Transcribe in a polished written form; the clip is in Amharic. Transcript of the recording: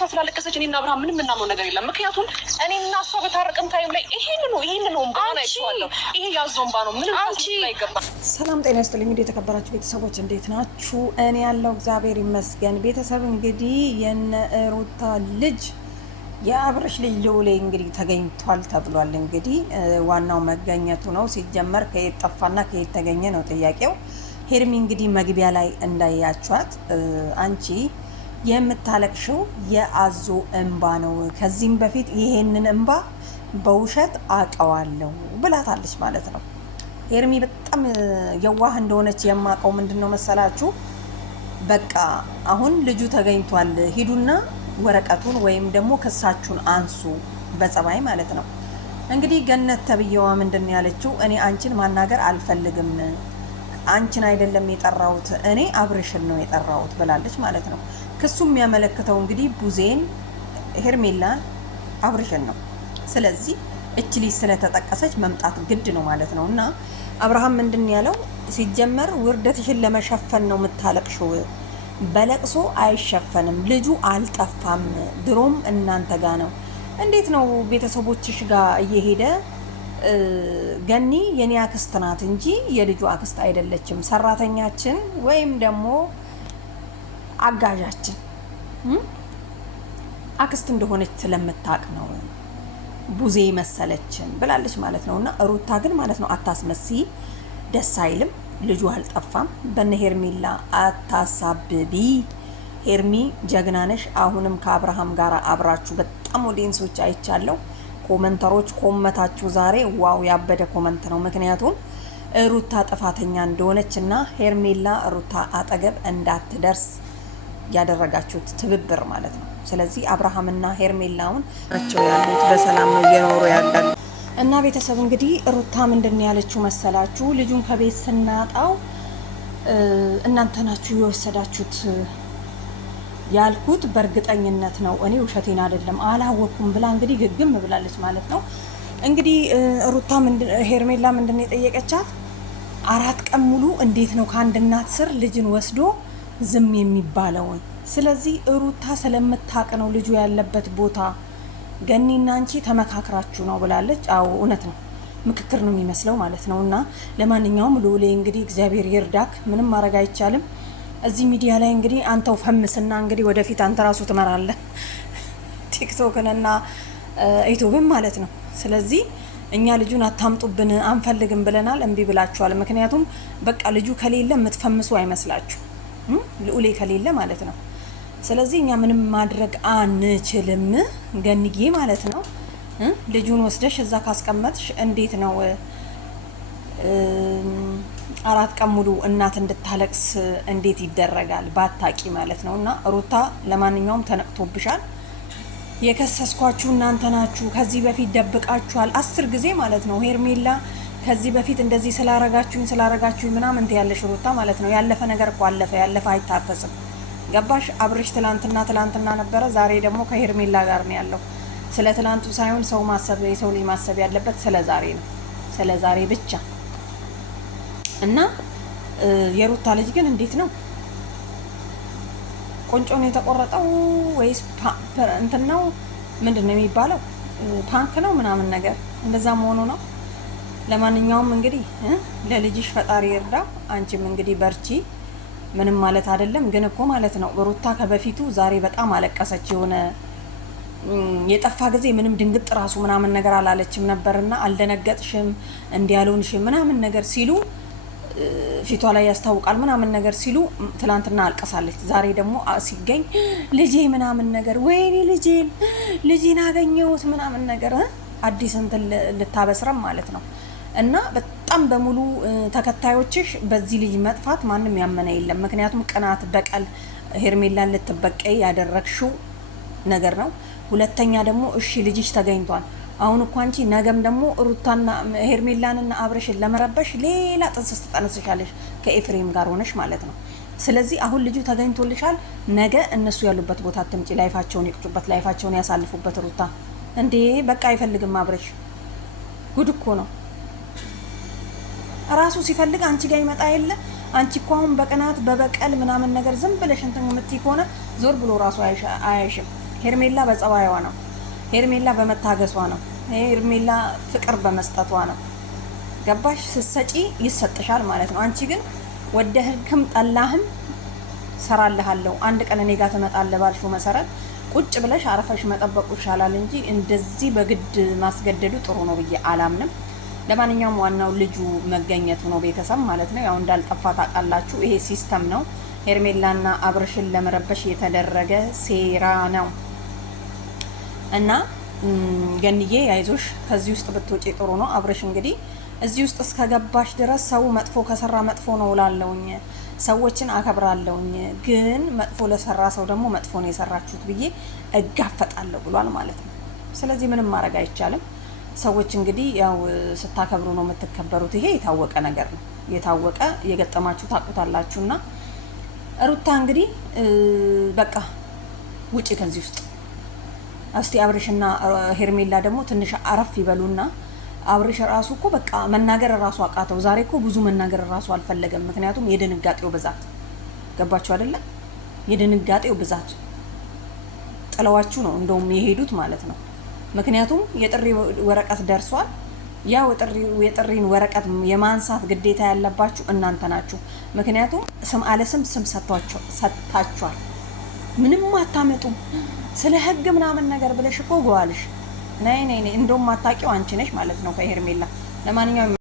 ብቻ ስላለቀሰች እኔና አብርሃም ምንም እናምነው ነገር የለም። ምክንያቱም እኔና እሷ በታረቅን ታይም ላይ ይሄን ነው ባና አይቼዋለሁ። ይሄ ያዞምባ ነው ምንም አይገባ። ሰላም ጤና ይስጥልኝ። እንግዲህ የተከበራችሁ ቤተሰቦች እንዴት ናችሁ? እኔ ያለው እግዚአብሔር ይመስገን። ቤተሰብ እንግዲህ የነ ሩታ ልጅ የአብርሽ ልጅ ልዑሌ እንግዲህ ተገኝቷል ተብሏል። እንግዲህ ዋናው መገኘቱ ነው። ሲጀመር ከየት ጠፋና ከየት ተገኘ ነው ጥያቄው። ሄርሚ እንግዲህ መግቢያ ላይ እንዳያችኋት አንቺ የምታለቅሽው የአዞ እንባ ነው፣ ከዚህም በፊት ይሄንን እንባ በውሸት አቀዋለሁ ብላታለች ማለት ነው። ሄርሚ በጣም የዋህ እንደሆነች የማቀው ምንድነው መሰላችሁ? በቃ አሁን ልጁ ተገኝቷል፣ ሂዱና ወረቀቱን ወይም ደግሞ ክሳችሁን አንሱ በጸባይ ማለት ነው። እንግዲህ ገነት ተብዬዋ ምንድነው ያለችው? እኔ አንቺን ማናገር አልፈልግም፣ አንቺን አይደለም የጠራሁት እኔ አብርሽን ነው የጠራሁት ብላለች ማለት ነው። ክሱ የሚያመለክተው እንግዲህ ቡዜን፣ ሄርሜላን፣ አብርሽን ነው። ስለዚህ እች ልጅ ስለተጠቀሰች መምጣት ግድ ነው ማለት ነው። እና አብርሃም ምንድን ያለው ሲጀመር ውርደትሽን ለመሸፈን ነው የምታለቅሽው፣ በለቅሶ አይሸፈንም፣ ልጁ አልጠፋም፣ ድሮም እናንተ ጋ ነው። እንዴት ነው ቤተሰቦችሽ ጋር እየሄደ ገኒ የኔ አክስት ናት እንጂ የልጁ አክስት አይደለችም፣ ሰራተኛችን ወይም ደግሞ አጋዣችን አክስት እንደሆነች ስለምታቅ ነው ቡዜ መሰለችን ብላለች ማለት ነው። እና ሩታ ግን ማለት ነው አታስመሲ፣ ደስ አይልም፣ ልጁ አልጠፋም። በነ ሄርሜላ አታሳብቢ። ሄርሚ ጀግናነሽ። አሁንም ከአብርሃም ጋር አብራችሁ በጣም ኦዲየንሶች አይቻለሁ። ኮመንተሮች ኮመታችሁ ዛሬ ዋው ያበደ ኮመንት ነው። ምክንያቱም ሩታ ጥፋተኛ እንደሆነች እና ሄርሜላ ሩታ አጠገብ እንዳትደርስ ያደረጋችሁት ትብብር ማለት ነው። ስለዚህ አብርሃምና ሄርሜላውን ናቸው ያሉት በሰላም ነው እየኖሩ ያላሉ። እና ቤተሰብ እንግዲህ ሩታ ምንድን ያለችው መሰላችሁ? ልጁን ከቤት ስናጣው እናንተ ናችሁ የወሰዳችሁት ያልኩት በእርግጠኝነት ነው፣ እኔ ውሸቴን አይደለም አላወኩም ብላ እንግዲህ ግግም ብላለች ማለት ነው። እንግዲህ ሩታ ሄርሜላ ምንድን የጠየቀቻት 4 ቀን ሙሉ እንዴት ነው ከአንድ እናት ስር ልጅን ወስዶ ዝም የሚባለውን? ስለዚህ ሩታ ስለምታቅ ነው ልጁ ያለበት ቦታ። ገኒና አንቺ ተመካክራችሁ ነው ብላለች። አዎ እውነት ነው፣ ምክክር ነው የሚመስለው ማለት ነው። እና ለማንኛውም ልዑሌ እንግዲህ እግዚአብሔር ይርዳክ፣ ምንም ማድረግ አይቻልም። እዚህ ሚዲያ ላይ እንግዲህ አንተው ፈምስና እንግዲህ ወደፊት አንተ ራሱ ትመራለህ ቲክቶክንና ዩቲዩብን ማለት ነው። ስለዚህ እኛ ልጁን አታምጡብን አንፈልግም ብለናል፣ እምቢ ብላችኋል። ምክንያቱም በቃ ልጁ ከሌለ የምትፈምሱ አይመስላችሁ፣ ልዑሌ ከሌለ ማለት ነው። ስለዚህ እኛ ምንም ማድረግ አንችልም ገንዬ ማለት ነው። ልጁን ወስደሽ እዛ ካስቀመጥሽ እንዴት ነው 4 ቀን ሙሉ እናት እንድታለቅስ እንዴት ይደረጋል? ባታቂ ማለት ነው። እና ሩታ ለማንኛውም ተነቅቶብሻል። የከሰስኳችሁ እናንተ ናችሁ። ከዚህ በፊት ደብቃችኋል 10 ጊዜ ማለት ነው። ሄርሜላ ከዚህ በፊት እንደዚህ ስላረጋችሁኝ ምናምን ያለሽ ሩታ ማለት ነው። ያለፈ ነገር እኮ አለፈ፣ ያለፈ አይታፈስም። ገባሽ? አብርሽ ትላንትና ነበረ፣ ዛሬ ደግሞ ከሄርሜላ ጋር ነው ያለው። ስለ ትላንቱ ሳይሆን ሰው ልጅ ማሰብ ያለበት ስለ ዛሬ ነው፣ ስለ ዛሬ ብቻ። እና የሩታ ልጅ ግን እንዴት ነው ቆንጮን የተቆረጠው ወይስ እንትን ነው ምንድን ነው የሚባለው? ፓንክ ነው ምናምን ነገር እንደዛ መሆኑ ነው። ለማንኛውም እንግዲህ ለልጅሽ ፈጣሪ ይርዳ። አንቺም እንግዲህ በርቺ፣ ምንም ማለት አይደለም። ግን እኮ ማለት ነው ሩታ ከበፊቱ ዛሬ በጣም አለቀሰች። የሆነ የጠፋ ጊዜ ምንም ድንግጥ ራሱ ምናምን ነገር አላለችም ነበርና አልደነገጥሽም እንዲያሉንሽም ምናምን ነገር ሲሉ ፊቷ ላይ ያስታውቃል ምናምን ነገር ሲሉ ትላንትና አልቀሳለች። ዛሬ ደግሞ ሲገኝ ልጄ ምናምን ነገር ወይኔ ልጄን አገኘሁት ምናምን ነገር አዲስ እንትን ልታበስረም ማለት ነው። እና በጣም በሙሉ ተከታዮችሽ በዚህ ልጅ መጥፋት ማንም ያመነ የለም። ምክንያቱም ቅናት፣ በቀል ሄርሜላን ልትበቀይ ያደረግሽው ነገር ነው። ሁለተኛ ደግሞ እሺ ልጅሽ ተገኝቷል። አሁን እኮ አንቺ ነገም ደግሞ ሩታና ሄርሜላንና አብርሽን ለመረበሽ ሌላ ጥንስስ ትጠነስሻለሽ ከኤፍሬም ጋር ሆነሽ ማለት ነው። ስለዚህ አሁን ልጁ ተገኝቶልሻል። ነገ እነሱ ያሉበት ቦታ አትምጪ፣ ላይፋቸውን ይቅጩበት፣ ላይፋቸውን ያሳልፉበት። ሩታ እንዴ በቃ አይፈልግም አብርሽ። ጉድ እኮ ነው። ራሱ ሲፈልግ አንቺ ጋር ይመጣ የለ። አንቺ እኮ አሁን በቅናት በበቀል ምናምን ነገር ዝም ብለሽ እንትን የምትይ ከሆነ ዞር ብሎ ራሱ አያይሽም። ሄርሜላ በጸባይዋ ነው። ሄርሜላ በመታገሷ ነው። ሄርሜላ ፍቅር በመስጠቷ ነው። ገባሽ? ስትሰጪ ይሰጥሻል ማለት ነው። አንቺ ግን ወደህክም ጠላህም ሰራልሃለሁ አንድ ቀን እኔ ጋር ትመጣለህ ባልሽው መሰረት ቁጭ ብለሽ አረፈሽ መጠበቁ ይሻላል እንጂ እንደዚህ በግድ ማስገደዱ ጥሩ ነው ብዬ አላምንም። ለማንኛውም ዋናው ልጁ መገኘቱ ነው፣ ቤተሰብ ማለት ነው። ያው እንዳልጠፋ ታውቃላችሁ። ይሄ ሲስተም ነው። ሄርሜላና አብርሽን ለመረበሽ የተደረገ ሴራ ነው እና ገንዬ አይዞሽ፣ ከዚህ ውስጥ ብትወጪ ጥሩ ነው። አብርሽ እንግዲህ እዚህ ውስጥ እስከገባሽ ድረስ ሰው መጥፎ ከሰራ መጥፎ ነው እላለሁኝ፣ ሰዎችን አከብራለሁኝ፣ ግን መጥፎ ለሰራ ሰው ደግሞ መጥፎ ነው የሰራችሁት ብዬ እጋፈጣለሁ ብሏል ማለት ነው። ስለዚህ ምንም ማድረግ አይቻልም። ሰዎች እንግዲህ ያው ስታከብሩ ነው የምትከበሩት። ይሄ የታወቀ ነገር ነው፣ የታወቀ የገጠማችሁ ታውቁታላችሁና ሩታ እንግዲህ በቃ ውጪ ከዚህ ውስጥ። እስቲ አብርሽና ሄርሜላ ደግሞ ትንሽ አረፍ ይበሉና አብርሽ ራሱ እኮ በቃ መናገር ራሱ አቃተው። ዛሬ እኮ ብዙ መናገር ራሱ አልፈለገም። ምክንያቱም የድንጋጤው ብዛት፣ ገባችሁ አይደለ? የድንጋጤው ብዛት ጥለዋችሁ ነው እንደውም የሄዱት ማለት ነው። ምክንያቱም የጥሪ ወረቀት ደርሷል። ያው የጥሪን ወረቀት የማንሳት ግዴታ ያለባችሁ እናንተ ናችሁ። ምክንያቱም ስም አለ ስም ሰጥታችኋል። ምንም አታመጡም። ስለ ህግ ምናምን ነገር ብለሽ እኮ ገዋልሽ። ነይ እንደውም ማታውቂው አንቺ ነሽ ማለት ነው ከሄርሜላ። ለማንኛውም